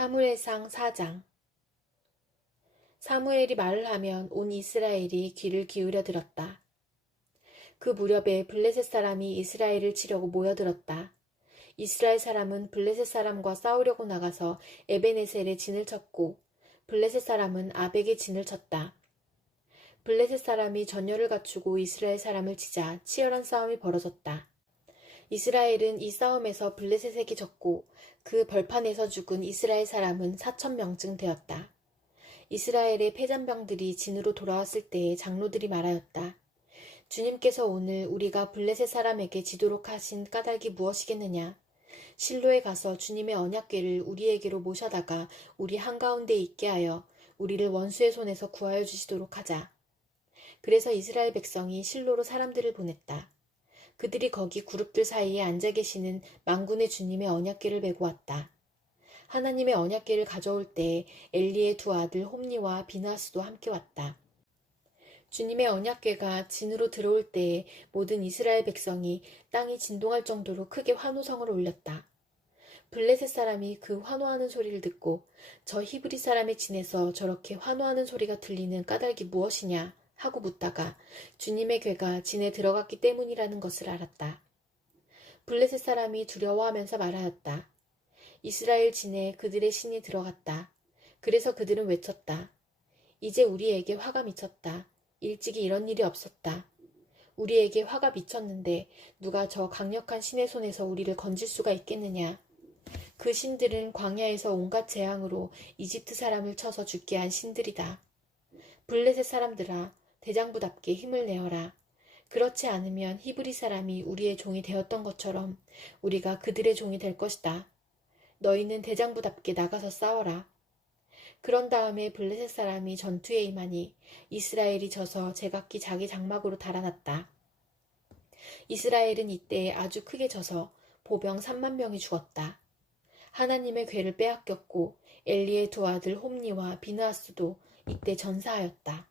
사무엘상 4장. 사무엘이 말을 하면 온 이스라엘이 귀를 기울여 들었다. 그 무렵에 블레셋 사람이 이스라엘을 치려고 모여들었다. 이스라엘 사람은 블레셋 사람과 싸우려고 나가서 에베네셀에 진을 쳤고 블레셋 사람은 아벡에 진을 쳤다. 블레셋 사람이 전열을 갖추고 이스라엘 사람을 치자 치열한 싸움이 벌어졌다. 이스라엘은 이 싸움에서 블레셋에게 졌고 그 벌판에서 죽은 이스라엘 사람은 4,000명쯤 되었다. 이스라엘의 패잔병들이 진으로 돌아왔을 때에 장로들이 말하였다. 주님께서 오늘 우리가 블레셋 사람에게 지도록 하신 까닭이 무엇이겠느냐? 실로에 가서 주님의 언약궤를 우리에게로 모셔다가 우리 한가운데 있게 하여 우리를 원수의 손에서 구하여 주시도록 하자. 그래서 이스라엘 백성이 실로로 사람들을 보냈다. 그들이 거기 그룹들 사이에 앉아 계시는 만군의 주님의 언약궤를 메고 왔다. 하나님의 언약궤를 가져올 때 엘리의 두 아들 홈니와 비나스도 함께 왔다. 주님의 언약궤가 진으로 들어올 때에 모든 이스라엘 백성이 땅이 진동할 정도로 크게 환호성을 올렸다. 블레셋 사람이 그 환호하는 소리를 듣고 저 히브리 사람의 진에서 저렇게 환호하는 소리가 들리는 까닭이 무엇이냐 하고 묻다가 주님의 궤가 진에 들어갔기 때문이라는 것을 알았다. 블레셋 사람이 두려워하면서 말하였다. 이스라엘 진에 그들의 신이 들어갔다. 그래서 그들은 외쳤다. 이제 우리에게 화가 미쳤다. 일찍이 이런 일이 없었다. 우리에게 화가 미쳤는데 누가 저 강력한 신의 손에서 우리를 건질 수가 있겠느냐. 그 신들은 광야에서 온갖 재앙으로 이집트 사람을 쳐서 죽게 한 신들이다. 블레셋 사람들아, 대장부답게 힘을 내어라. 그렇지 않으면 히브리 사람이 우리의 종이 되었던 것처럼 우리가 그들의 종이 될 것이다. 너희는 대장부답게 나가서 싸워라. 그런 다음에 블레셋 사람이 전투에 임하니 이스라엘이 져서 제각기 자기 장막으로 달아났다. 이스라엘은 이때 아주 크게 져서 보병 3만 명이 죽었다. 하나님의 궤를 빼앗겼고 엘리의 두 아들 홈니와 비느하스도 이때 전사하였다.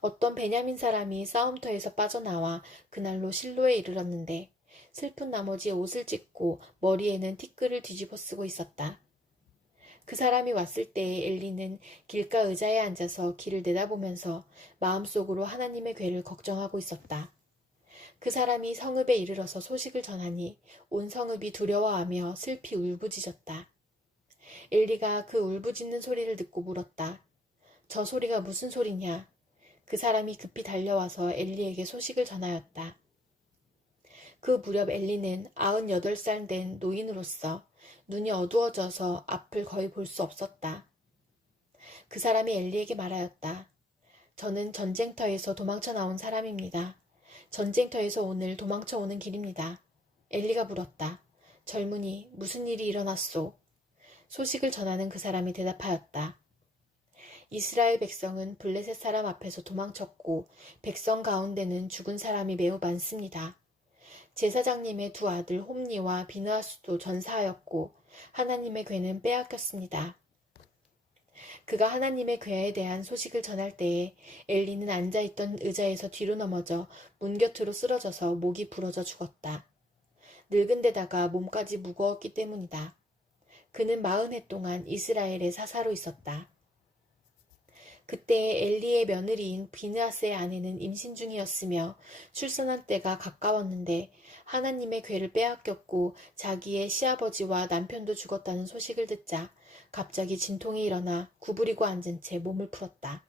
어떤 베냐민 사람이 싸움터에서 빠져나와 그날로 실로에 이르렀는데 슬픈 나머지 옷을 찢고 머리에는 티끌을 뒤집어 쓰고 있었다. 그 사람이 왔을 때에 엘리는 길가 의자에 앉아서 길을 내다보면서 마음속으로 하나님의 궤를 걱정하고 있었다. 그 사람이 성읍에 이르러서 소식을 전하니 온 성읍이 두려워하며 슬피 울부짖었다. 엘리가 그 울부짖는 소리를 듣고 물었다. 저 소리가 무슨 소리냐? 그 사람이 급히 달려와서 엘리에게 소식을 전하였다. 그 무렵 엘리는 98살 된 노인으로서 눈이 어두워져서 앞을 거의 볼 수 없었다. 그 사람이 엘리에게 말하였다. 저는 전쟁터에서 도망쳐 나온 사람입니다. 전쟁터에서 오늘 도망쳐 오는 길입니다. 엘리가 물었다. 젊은이, 무슨 일이 일어났소? 소식을 전하는 그 사람이 대답하였다. 이스라엘 백성은 블레셋 사람 앞에서 도망쳤고 백성 가운데는 죽은 사람이 매우 많습니다. 제사장님의 두 아들 홈니와 비느하스도 전사하였고 하나님의 궤는 빼앗겼습니다. 그가 하나님의 궤에 대한 소식을 전할 때에 엘리는 앉아있던 의자에서 뒤로 넘어져 문 곁으로 쓰러져서 목이 부러져 죽었다. 늙은 데다가 몸까지 무거웠기 때문이다. 그는 40해 동안 이스라엘의 사사로 있었다. 그때 엘리의 며느리인 비느하스의 아내는 임신 중이었으며 출산한 때가 가까웠는데 하나님의 궤를 빼앗겼고 자기의 시아버지와 남편도 죽었다는 소식을 듣자 갑자기 진통이 일어나 구부리고 앉은 채 몸을 풀었다.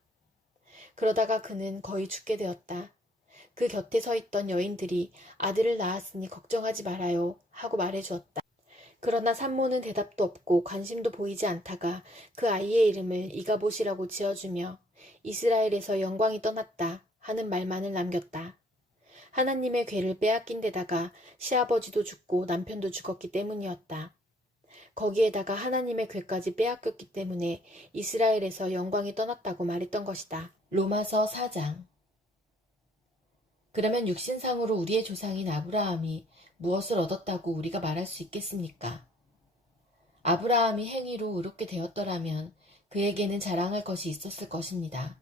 그러다가 그는 거의 죽게 되었다. 그 곁에 서 있던 여인들이 아들을 낳았으니 걱정하지 말아요 하고 말해주었다. 그러나 산모는 대답도 없고 관심도 보이지 않다가 그 아이의 이름을 이가봇이라고 지어주며 이스라엘에서 영광이 떠났다 하는 말만을 남겼다. 하나님의 궤를 빼앗긴 데다가 시아버지도 죽고 남편도 죽었기 때문이었다. 거기에다가 하나님의 궤까지 빼앗겼기 때문에 이스라엘에서 영광이 떠났다고 말했던 것이다. 로마서 4장. 그러면 육신상으로 우리의 조상인 아브라함이 무엇을 얻었다고 우리가 말할 수 있겠습니까? 아브라함이 행위로 의롭게 되었더라면 그에게는 자랑할 것이 있었을 것입니다.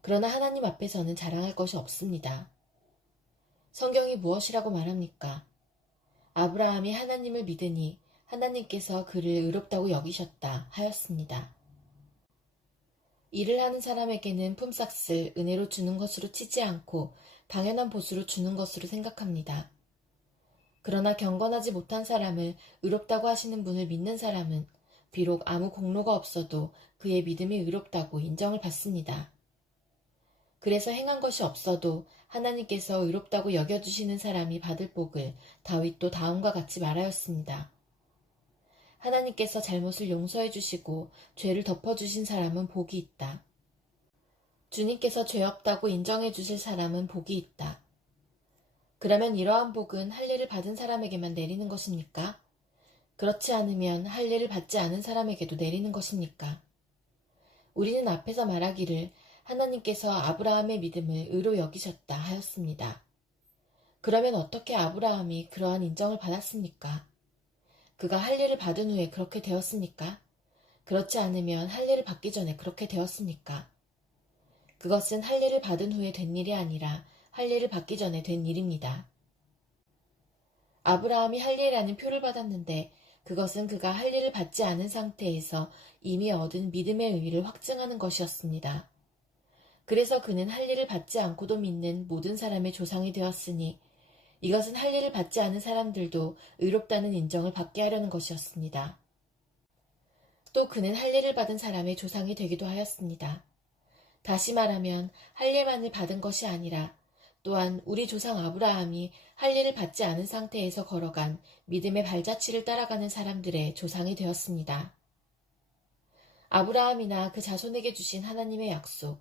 그러나 하나님 앞에서는 자랑할 것이 없습니다. 성경이 무엇이라고 말합니까? 아브라함이 하나님을 믿으니 하나님께서 그를 의롭다고 여기셨다 하였습니다. 일을 하는 사람에게는 품삯을 은혜로 주는 것으로 치지 않고 당연한 보수로 주는 것으로 생각합니다. 그러나 경건하지 못한 사람을 의롭다고 하시는 분을 믿는 사람은 비록 아무 공로가 없어도 그의 믿음이 의롭다고 인정을 받습니다. 그래서 행한 것이 없어도 하나님께서 의롭다고 여겨주시는 사람이 받을 복을 다윗도 다음과 같이 말하였습니다. 하나님께서 잘못을 용서해 주시고 죄를 덮어주신 사람은 복이 있다. 주님께서 죄 없다고 인정해 주실 사람은 복이 있다. 그러면 이러한 복은 할례를 받은 사람에게만 내리는 것입니까? 그렇지 않으면 할례를 받지 않은 사람에게도 내리는 것입니까? 우리는 앞에서 말하기를 하나님께서 아브라함의 믿음을 의로 여기셨다 하였습니다. 그러면 어떻게 아브라함이 그러한 인정을 받았습니까? 그가 할례를 받은 후에 그렇게 되었습니까? 그렇지 않으면 할례를 받기 전에 그렇게 되었습니까? 그것은 할례를 받은 후에 된 일이 아니라 할례를 받기 전에 된 일입니다. 아브라함이 할례라는 표를 받았는데 그것은 그가 할례를 받지 않은 상태에서 이미 얻은 믿음의 의의를 확증하는 것이었습니다. 그래서 그는 할례를 받지 않고도 믿는 모든 사람의 조상이 되었으니 이것은 할례를 받지 않은 사람들도 의롭다는 인정을 받게 하려는 것이었습니다. 또 그는 할례를 받은 사람의 조상이 되기도 하였습니다. 다시 말하면 할례만을 받은 것이 아니라 또한 우리 조상 아브라함이 할례를 받지 않은 상태에서 걸어간 믿음의 발자취를 따라가는 사람들의 조상이 되었습니다. 아브라함이나 그 자손에게 주신 하나님의 약속,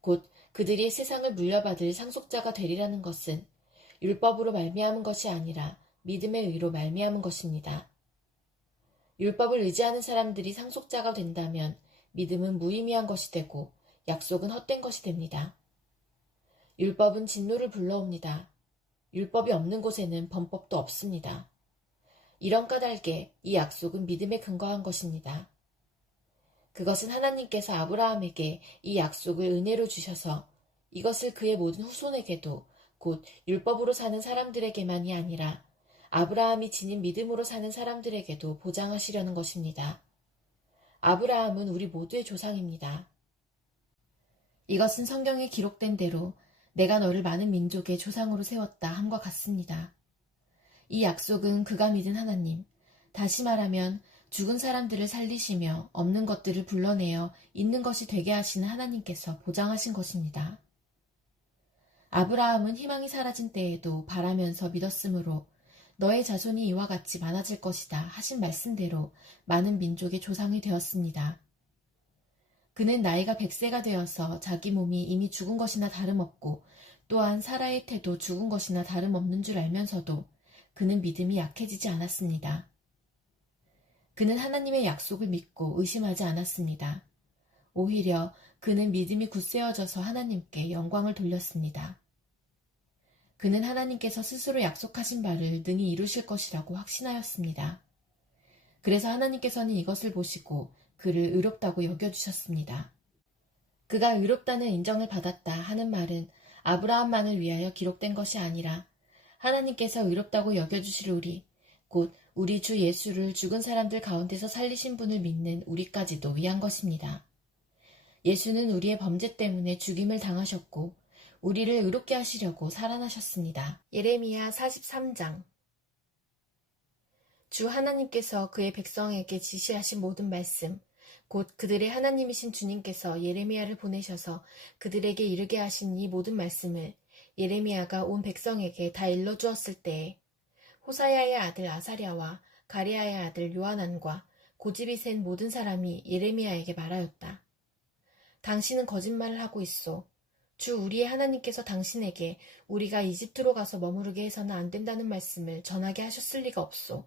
곧 그들이 세상을 물려받을 상속자가 되리라는 것은 율법으로 말미암은 것이 아니라 믿음의 의로 말미암은 것입니다. 율법을 의지하는 사람들이 상속자가 된다면 믿음은 무의미한 것이 되고 약속은 헛된 것이 됩니다. 율법은 진노를 불러옵니다. 율법이 없는 곳에는 범법도 없습니다. 이런 까닭에 이 약속은 믿음에 근거한 것입니다. 그것은 하나님께서 아브라함에게 이 약속을 은혜로 주셔서 이것을 그의 모든 후손에게도 곧 율법으로 사는 사람들에게만이 아니라 아브라함이 지닌 믿음으로 사는 사람들에게도 보장하시려는 것입니다. 아브라함은 우리 모두의 조상입니다. 이것은 성경에 기록된 대로 내가 너를 많은 민족의 조상으로 세웠다 함과 같습니다. 이 약속은 그가 믿은 하나님, 다시 말하면 죽은 사람들을 살리시며 없는 것들을 불러내어 있는 것이 되게 하시는 하나님께서 보장하신 것입니다. 아브라함은 희망이 사라진 때에도 바라면서 믿었으므로 너의 자손이 이와 같이 많아질 것이다 하신 말씀대로 많은 민족의 조상이 되었습니다. 그는 나이가 100세가 되어서 자기 몸이 이미 죽은 것이나 다름없고 또한 사라의 태도 죽은 것이나 다름없는 줄 알면서도 그는 믿음이 약해지지 않았습니다. 그는 하나님의 약속을 믿고 의심하지 않았습니다. 오히려 그는 믿음이 굳세어져서 하나님께 영광을 돌렸습니다. 그는 하나님께서 스스로 약속하신 바를 능히 이루실 것이라고 확신하였습니다. 그래서 하나님께서는 이것을 보시고 그를 의롭다고 여겨주셨습니다. 그가 의롭다는 인정을 받았다 하는 말은 아브라함만을 위하여 기록된 것이 아니라 하나님께서 의롭다고 여겨주실 우리, 곧 우리 주 예수를 죽은 사람들 가운데서 살리신 분을 믿는 우리까지도 위한 것입니다. 예수는 우리의 범죄 때문에 죽임을 당하셨고 우리를 의롭게 하시려고 살아나셨습니다. 예레미야 43장. 주 하나님께서 그의 백성에게 지시하신 모든 말씀, 곧 그들의 하나님이신 주님께서 예레미야를 보내셔서 그들에게 이르게 하신 이 모든 말씀을 예레미야가 온 백성에게 다 일러주었을 때에 호사야의 아들 아사랴와 가랴의 아들 요하난과 고집이 센 모든 사람이 예레미야에게 말하였다. 당신은 거짓말을 하고 있소. 주 우리의 하나님께서 당신에게 우리가 이집트로 가서 머무르게 해서는 안 된다는 말씀을 전하게 하셨을 리가 없소.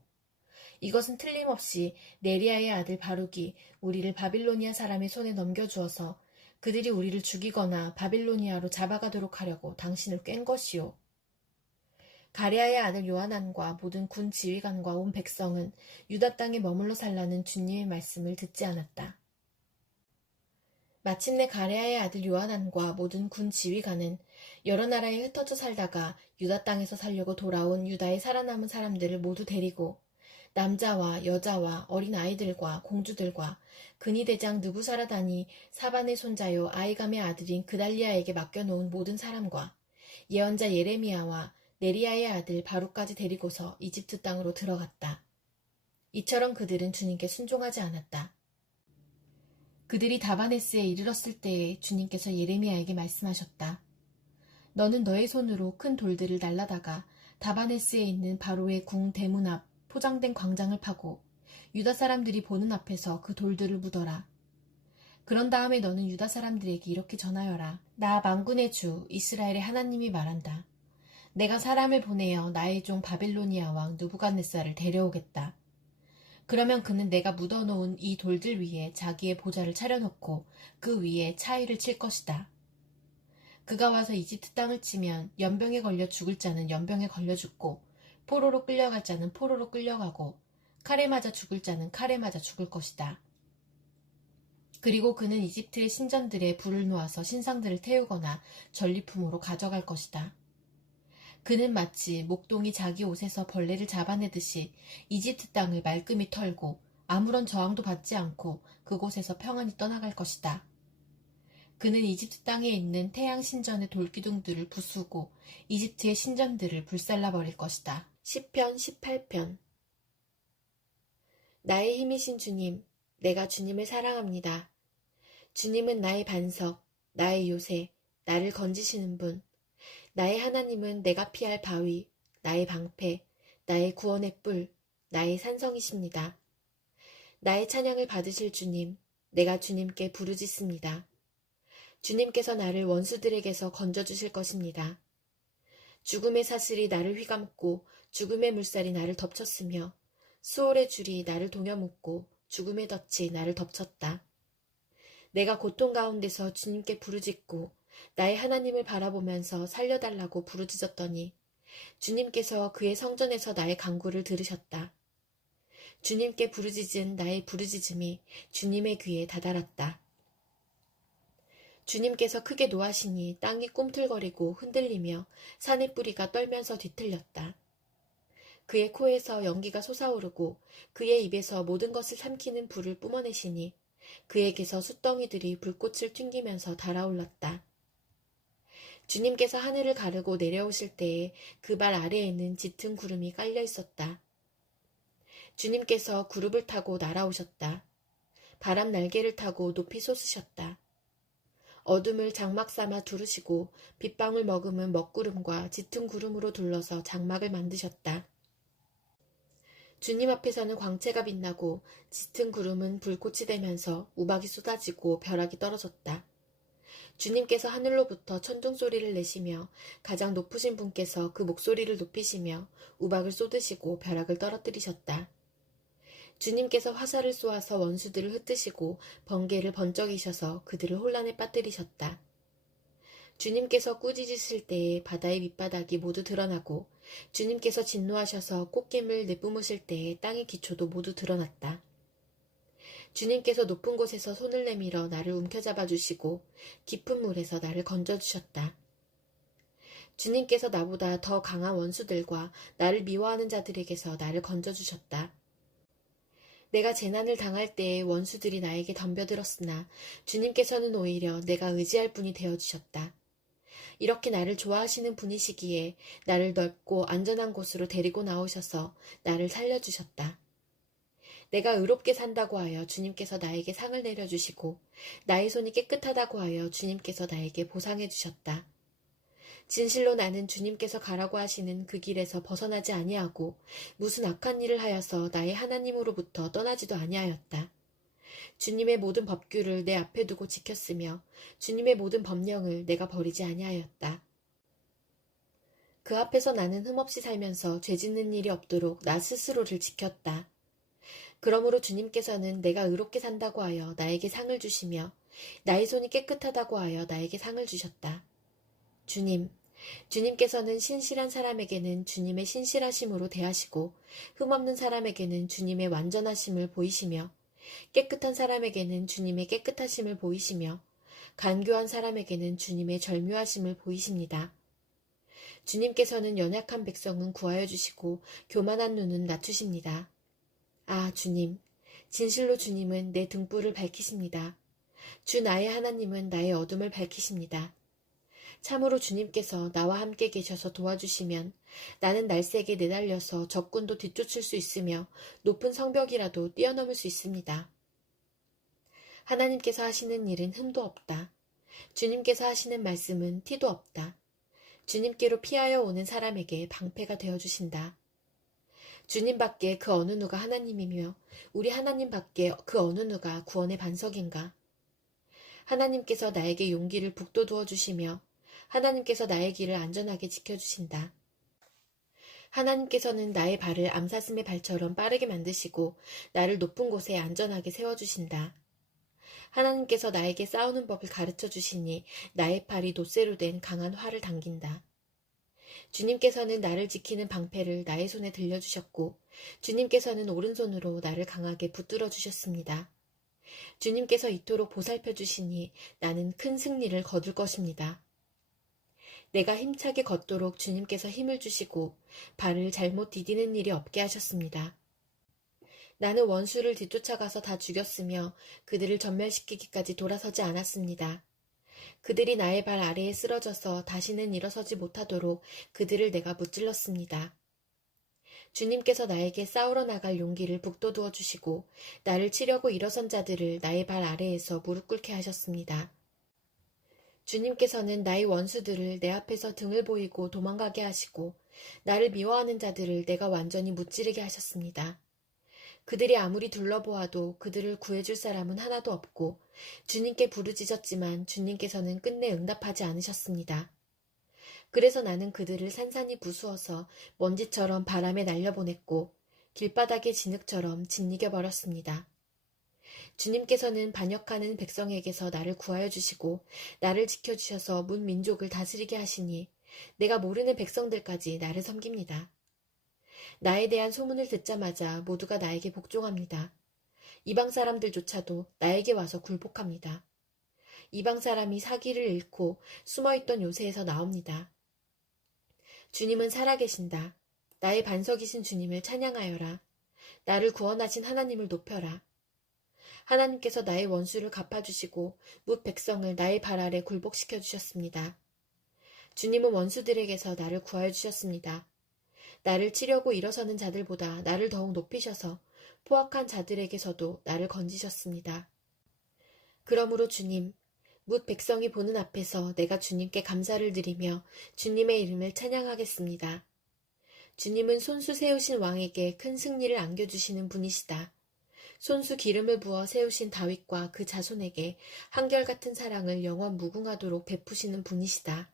이것은 틀림없이 네리야의 아들 바룩이 우리를 바빌로니아 사람의 손에 넘겨주어서 그들이 우리를 죽이거나 바빌로니아로 잡아가도록 하려고 당신을 꽹 것이요. 가랴의 아들 요하난과 모든 군 지휘관과 온 백성은 유다 땅에 머물러 살라는 주님의 말씀을 듣지 않았다. 마침내 가랴의 아들 요하난과 모든 군 지휘관은 여러 나라에 흩어져 살다가 유다 땅에서 살려고 돌아온 유다에 살아남은 사람들을 모두 데리고 남자와 여자와 어린 아이들과 공주들과 근위 대장 느부사라단이 사반의 손자요 아이감의 아들인 그달리아에게 맡겨놓은 모든 사람과 예언자 예레미야와 네리야의 아들 바룩까지 데리고서 이집트 땅으로 들어갔다. 이처럼 그들은 주님께 순종하지 않았다. 그들이 다바네스에 이르렀을 때에 주님께서 예레미야에게 말씀하셨다. 너는 너의 손으로 큰 돌들을 날라다가 다바네스에 있는 바로의 궁 대문 앞 포장된 광장을 파고 유다 사람들이 보는 앞에서 그 돌들을 묻어라. 그런 다음에 너는 유다 사람들에게 이렇게 전하여라. 나 만군의 주 이스라엘의 하나님이 말한다. 내가 사람을 보내어 나의 종 바벨로니아 왕 느부갓네살을 데려오겠다. 그러면 그는 내가 묻어놓은 이 돌들 위에 자기의 보좌를 차려놓고 그 위에 차의를 칠 것이다. 그가 와서 이집트 땅을 치면 연병에 걸려 죽을 자는 연병에 걸려 죽고 포로로 끌려갈 자는 포로로 끌려가고 칼에 맞아 죽을 자는 칼에 맞아 죽을 것이다. 그리고 그는 이집트의 신전들에 불을 놓아서 신상들을 태우거나 전리품으로 가져갈 것이다. 그는 마치 목동이 자기 옷에서 벌레를 잡아내듯이 이집트 땅을 말끔히 털고 아무런 저항도 받지 않고 그곳에서 평안히 떠나갈 것이다. 그는 이집트 땅에 있는 태양 신전의 돌기둥들을 부수고 이집트의 신전들을 불살라버릴 것이다. 시편 18편. 나의 힘이신 주님, 내가 주님을 사랑합니다. 주님은 나의 반석, 나의 요새, 나를 건지시는 분. 나의 하나님은 내가 피할 바위, 나의 방패, 나의 구원의 뿔, 나의 산성이십니다. 나의 찬양을 받으실 주님, 내가 주님께 부르짖습니다. 주님께서 나를 원수들에게서 건져주실 것입니다. 죽음의 사슬이 나를 휘감고 죽음의 물살이 나를 덮쳤으며 수월의 줄이 나를 동여묶고 죽음의 덫이 나를 덮쳤다. 내가 고통 가운데서 주님께 부르짖고 나의 하나님을 바라보면서 살려달라고 부르짖었더니 주님께서 그의 성전에서 나의 간구를 들으셨다. 주님께 부르짖은 나의 부르짖음이 주님의 귀에 다다랐다. 주님께서 크게 노하시니 땅이 꿈틀거리고 흔들리며 산의 뿌리가 떨면서 뒤틀렸다. 그의 코에서 연기가 솟아오르고 그의 입에서 모든 것을 삼키는 불을 뿜어내시니 그에게서 숯덩이들이 불꽃을 튕기면서 달아올랐다. 주님께서 하늘을 가르고 내려오실 때에 그 발 아래에는 짙은 구름이 깔려 있었다. 주님께서 구름을 타고 날아오셨다. 바람 날개를 타고 높이 솟으셨다. 어둠을 장막 삼아 두르시고 빗방울 머금은 먹구름과 짙은 구름으로 둘러서 장막을 만드셨다. 주님 앞에서는 광채가 빛나고 짙은 구름은 불꽃이 되면서 우박이 쏟아지고 벼락이 떨어졌다. 주님께서 하늘로부터 천둥 소리를 내시며 가장 높으신 분께서 그 목소리를 높이시며 우박을 쏟으시고 벼락을 떨어뜨리셨다. 주님께서 화살을 쏘아서 원수들을 흩으시고 번개를 번쩍이셔서 그들을 혼란에 빠뜨리셨다. 주님께서 꾸짖으실 때에 바다의 밑바닥이 모두 드러나고 주님께서 진노하셔서 꽃겜을 내뿜으실 때에 땅의 기초도 모두 드러났다. 주님께서 높은 곳에서 손을 내밀어 나를 움켜잡아 주시고 깊은 물에서 나를 건져주셨다. 주님께서 나보다 더 강한 원수들과 나를 미워하는 자들에게서 나를 건져주셨다. 내가 재난을 당할 때에 원수들이 나에게 덤벼들었으나 주님께서는 오히려 내가 의지할 분이 되어주셨다. 이렇게 나를 좋아하시는 분이시기에 나를 넓고 안전한 곳으로 데리고 나오셔서 나를 살려주셨다. 내가 의롭게 산다고 하여 주님께서 나에게 상을 내려주시고 나의 손이 깨끗하다고 하여 주님께서 나에게 보상해 주셨다. 진실로 나는 주님께서 가라고 하시는 그 길에서 벗어나지 아니하고 무슨 악한 일을 하여서 나의 하나님으로부터 떠나지도 아니하였다. 주님의 모든 법규를 내 앞에 두고 지켰으며 주님의 모든 법령을 내가 버리지 아니하였다. 그 앞에서 나는 흠없이 살면서 죄 짓는 일이 없도록 나 스스로를 지켰다. 그러므로 주님께서는 내가 의롭게 산다고 하여 나에게 상을 주시며 나의 손이 깨끗하다고 하여 나에게 상을 주셨다. 주님께서는 신실한 사람에게는 주님의 신실하심으로 대하시고 흠없는 사람에게는 주님의 완전하심을 보이시며 깨끗한 사람에게는 주님의 깨끗하심을 보이시며 간교한 사람에게는 주님의 절묘하심을 보이십니다. 주님께서는 연약한 백성은 구하여 주시고 교만한 눈은 낮추십니다. 아, 주님. 진실로 주님은 내 등불을 밝히십니다. 주 나의 하나님은 나의 어둠을 밝히십니다. 참으로 주님께서 나와 함께 계셔서 도와주시면 나는 날쌔게 내달려서 적군도 뒤쫓을 수 있으며 높은 성벽이라도 뛰어넘을 수 있습니다. 하나님께서 하시는 일은 흠도 없다. 주님께서 하시는 말씀은 티도 없다. 주님께로 피하여 오는 사람에게 방패가 되어주신다. 주님밖에 그 어느 누가 하나님이며 우리 하나님밖에 그 어느 누가 구원의 반석인가. 하나님께서 나에게 용기를 북돋워 주시며 하나님께서 나의 길을 안전하게 지켜주신다. 하나님께서는 나의 발을 암사슴의 발처럼 빠르게 만드시고 나를 높은 곳에 안전하게 세워주신다. 하나님께서 나에게 싸우는 법을 가르쳐 주시니 나의 팔이 돛새로 된 강한 활을 당긴다. 주님께서는 나를 지키는 방패를 나의 손에 들려주셨고 주님께서는 오른손으로 나를 강하게 붙들어 주셨습니다. 주님께서 이토록 보살펴 주시니 나는 큰 승리를 거둘 것입니다. 내가 힘차게 걷도록 주님께서 힘을 주시고 발을 잘못 디디는 일이 없게 하셨습니다. 나는 원수를 뒤쫓아가서 다 죽였으며 그들을 전멸시키기까지 돌아서지 않았습니다. 그들이 나의 발 아래에 쓰러져서 다시는 일어서지 못하도록 그들을 내가 무찔렀습니다. 주님께서 나에게 싸우러 나갈 용기를 북돋워 주시고 나를 치려고 일어선 자들을 나의 발 아래에서 무릎 꿇게 하셨습니다. 주님께서는 나의 원수들을 내 앞에서 등을 보이고 도망가게 하시고 나를 미워하는 자들을 내가 완전히 무찌르게 하셨습니다. 그들이 아무리 둘러보아도 그들을 구해줄 사람은 하나도 없고 주님께 부르짖었지만 주님께서는 끝내 응답하지 않으셨습니다. 그래서 나는 그들을 산산이 부수어서 먼지처럼 바람에 날려보냈고 길바닥의 진흙처럼 짓이겨버렸습니다. 주님께서는 반역하는 백성에게서 나를 구하여 주시고 나를 지켜주셔서 문 민족을 다스리게 하시니 내가 모르는 백성들까지 나를 섬깁니다. 나에 대한 소문을 듣자마자 모두가 나에게 복종합니다. 이방 사람들조차도 나에게 와서 굴복합니다. 이방 사람이 사기를 잃고 숨어있던 요새에서 나옵니다. 주님은 살아계신다. 나의 반석이신 주님을 찬양하여라. 나를 구원하신 하나님을 높여라. 하나님께서 나의 원수를 갚아주시고 뭇 백성을 나의 발 아래 굴복시켜 주셨습니다. 주님은 원수들에게서 나를 구하여 주셨습니다. 나를 치려고 일어서는 자들보다 나를 더욱 높이셔서 포악한 자들에게서도 나를 건지셨습니다. 그러므로 주님, 뭇 백성이 보는 앞에서 내가 주님께 감사를 드리며 주님의 이름을 찬양하겠습니다. 주님은 손수 세우신 왕에게 큰 승리를 안겨주시는 분이시다. 손수 기름을 부어 세우신 다윗과 그 자손에게 한결같은 사랑을 영원 무궁하도록 베푸시는 분이시다.